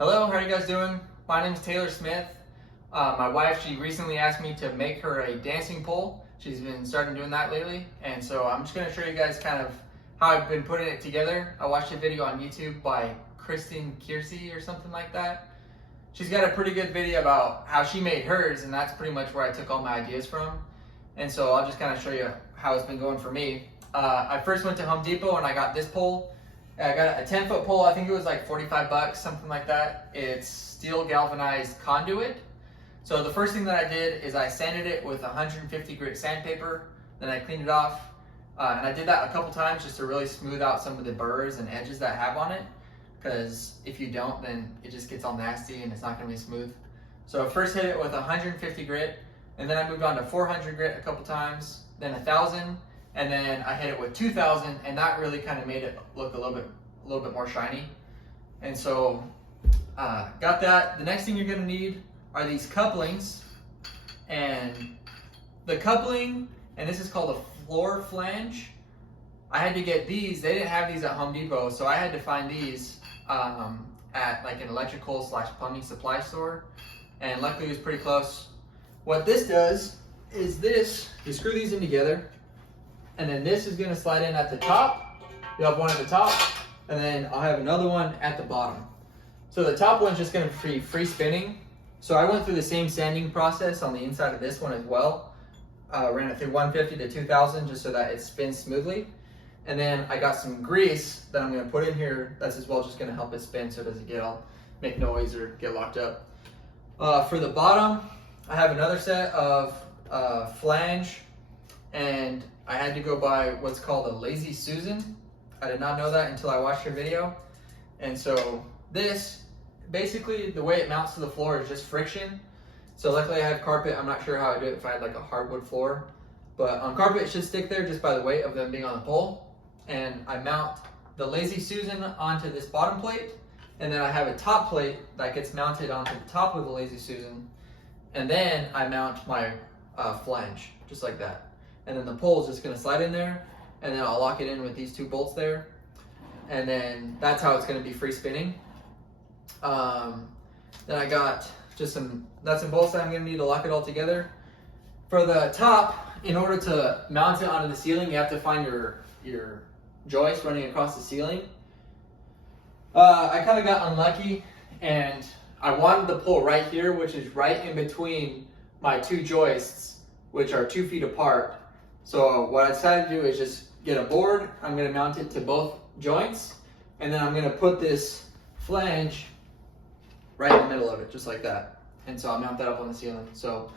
Hello, how are you guys doing? My name is Taylor Smith. My wife, she recently asked me to make her a dancing pole. She's been starting doing that lately, and so I'm just going to show you guys kind of how I've been putting it together. I watched a video on YouTube by Kristen Kiersey or something like that. She's got a pretty good video about how she made hers, and that's pretty much where I took all my ideas from. And so I'll just kind of show you how it's been going for me. I first went to Home Depot and I got this pole. I got a 10-foot pole. I think it was like 45 bucks, something like that. It's steel galvanized conduit. So the first thing that I did is I sanded it with 150 grit sandpaper. Then I cleaned it off. And I did that a couple times just to really smooth out some of the burrs and edges that I have on it. Because if you don't, then it just gets all nasty and it's not going to be smooth. So I first hit it with 150 grit. And then I moved on to 400 grit a couple times. Then 1,000. And then I hit it with 2,000, and that really kind of made it look a little bit more shiny. And so, got that. The next thing you're gonna need are these couplings, and the coupling, and this is called a floor flange. I had to get these. They didn't have these at Home Depot, so I had to find these at like an electrical / plumbing supply store, and luckily it was pretty close. What this does is this: you screw these in together. And then this is gonna slide in at the top. You'll have one at the top, and then I'll have another one at the bottom. So the top one's just gonna be free spinning. So I went through the same sanding process on the inside of this one as well. Ran it through 150 to 2,000 just so that it spins smoothly. And then I got some grease that I'm gonna put in here that's as well just gonna help it spin so it doesn't make noise or get locked up. For the bottom, I have another set of flange, and I had to go by what's called a Lazy Susan. I did not know that until I watched her video. And so this, basically the way it mounts to the floor is just friction. So luckily I have carpet. I'm not sure how I do it if I had like a hardwood floor. But on carpet it should stick there just by the weight of them being on the pole. And I mount the Lazy Susan onto this bottom plate. And then I have a top plate that gets mounted onto the top of the Lazy Susan. And then I mount my flange, just like that. And then the pole is just gonna slide in there, and then I'll lock it in with these two bolts there. And then that's how it's gonna be free spinning. Then I got just some nuts and bolts that I'm gonna need to lock it all together. For the top, in order to mount it onto the ceiling, you have to find your joist running across the ceiling. I kind of got unlucky, and I wanted the pole right here, which is right in between my two joists, which are 2 feet apart. So what I decided to do is just get a board. I'm going to mount it to both joints, and then I'm going to put this flange right in the middle of it, just like that. And so I'll mount that up on the ceiling. So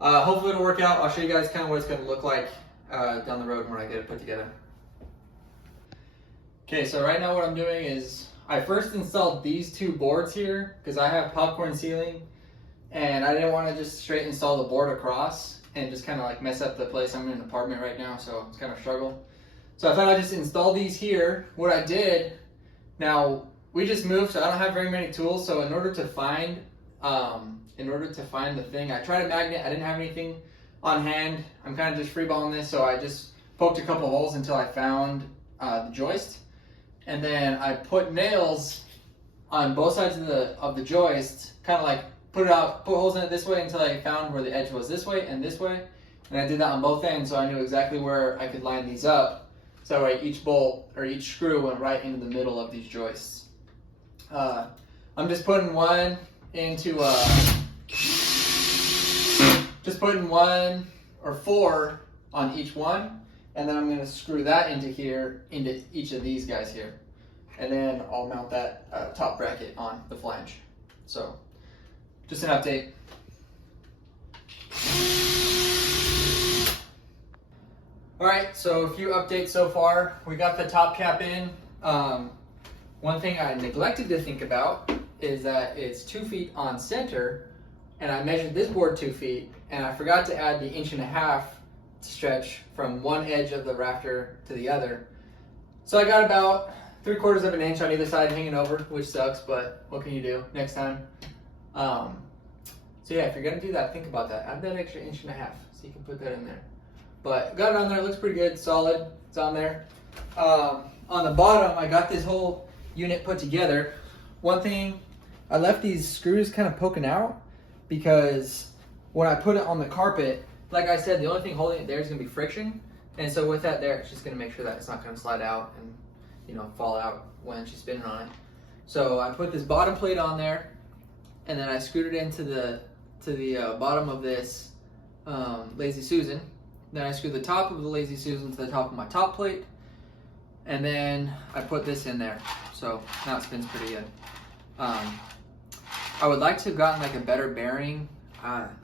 hopefully it'll work out. I'll show you guys kind of what it's going to look like down the road when I get it put together. Okay, so right now what I'm doing is I first installed these two boards here because I have popcorn ceiling, and I didn't want to just straight install the board across and just kind of like mess up the place. I'm in an apartment right now, so it's kind of a struggle. So I thought I'd just install these here. What I did, now we just moved, so I don't have very many tools. So in order to find the thing, I tried a magnet. I didn't have anything on hand. I'm kind of just freeballing this, so I just poked a couple holes until I found the joist, and then I put nails on both sides of the joist, kind of like put holes in it this way until I found where the edge was this way and this way. And I did that on both ends, so I knew exactly where I could line these up. So that way each bolt or each screw went right into the middle of these joists. I'm just putting one into, just putting 1 or 4 on each one. And then I'm gonna screw that into here, into each of these guys here. And then I'll mount that top bracket on the flange. So, just an update. All right, so a few updates so far. We got the top cap in. One thing I neglected to think about is that it's 2 feet on center, and I measured this board 2 feet, and I forgot to add the 1.5 inch stretch from one edge of the rafter to the other. So I got about 3/4 of an inch on either side hanging over, which sucks, but what can you do next time? So yeah, if you're gonna do that, think about that. Add that extra 1.5 inches so you can put that in there. But got it on there, it looks pretty good, solid, it's on there. On the bottom, I got this whole unit put together. One thing I left these screws kind of poking out because when I put it on the carpet, like I said, the only thing holding it there is going to be friction. And so with that there, it's just going to make sure that it's not going to slide out and, you know, fall out when she's spinning on it. So I put this bottom plate on there, and then I screwed it into the bottom of this Lazy Susan. Then I screwed the top of the Lazy Susan to the top of my top plate, and then I put this in there. So now it spins pretty good. I would like to have gotten like a better bearing.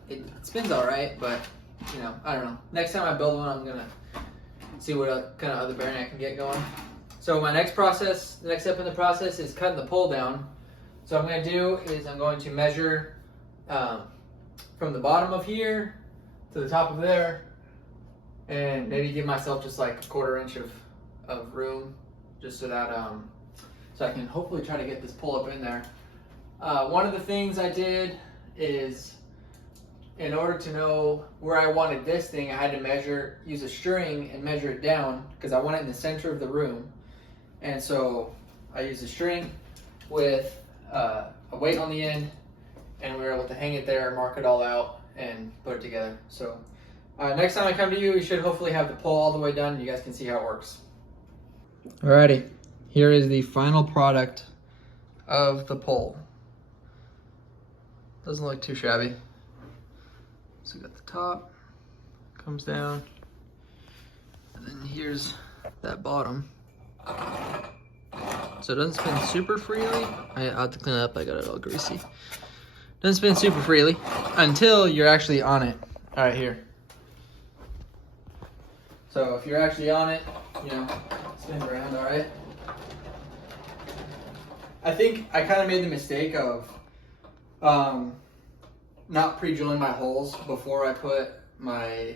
It spins all right, but you know, I don't know. Next time I build one, I'm gonna see what kind of other bearing I can get going. So my next step in the process is cutting the pole down. So what I'm gonna do is I'm going to measure from the bottom of here to the top of there, and maybe give myself just like a 1/4 inch of room, just so that so I can hopefully try to get this pole up in there. One of the things I did is, in order to know where I wanted this thing, I had to use a string and measure it down, because I want it in the center of the room. And so I used a string with a weight on the end, and we were able to hang it there, mark it all out, and put it together. So next time I come to you, we should hopefully have the pole all the way done, and you guys can see how it works. Alrighty, here is the final product of the pole. Doesn't look too shabby. So we got the top, comes down, and then here's that bottom. So it doesn't spin super freely. I have to clean it up, I got it all greasy. Doesn't spin super freely until you're actually on it. All right, here. So if you're actually on it, you know, spin around, all right? I think I kind of made the mistake of not pre-drilling my holes before I put my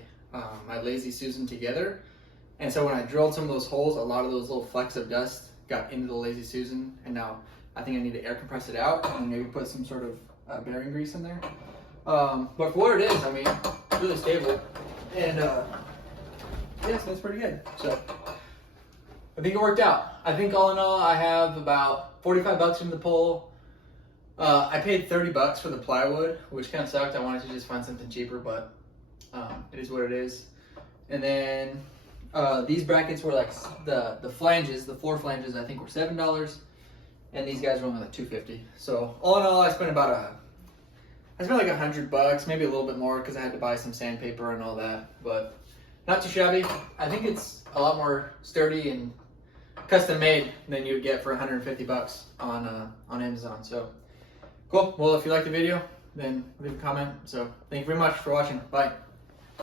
my Lazy Susan together. And so when I drilled some of those holes, a lot of those little flecks of dust got into the Lazy Susan, and now I think I need to air compress it out and maybe put some sort of bearing grease in there. But for what it is, I mean, it's really stable, and yeah, so it's pretty good. So I think it worked out. I think all in all, I have about 45 bucks from the pole. I paid 30 bucks for the plywood, which kind of sucked. I wanted to just find something cheaper, but it is what it is. And then these brackets were like the flanges, the floor flanges, I think were $7, and these guys were only like $2.50. So all in all, I spent like $100, maybe a little bit more, because I had to buy some sandpaper and all that, but not too shabby. I think it's a lot more sturdy and custom made than you would get for 150 bucks on Amazon. So cool. Well, if you liked the video, then leave a comment. So thank you very much for watching. Bye.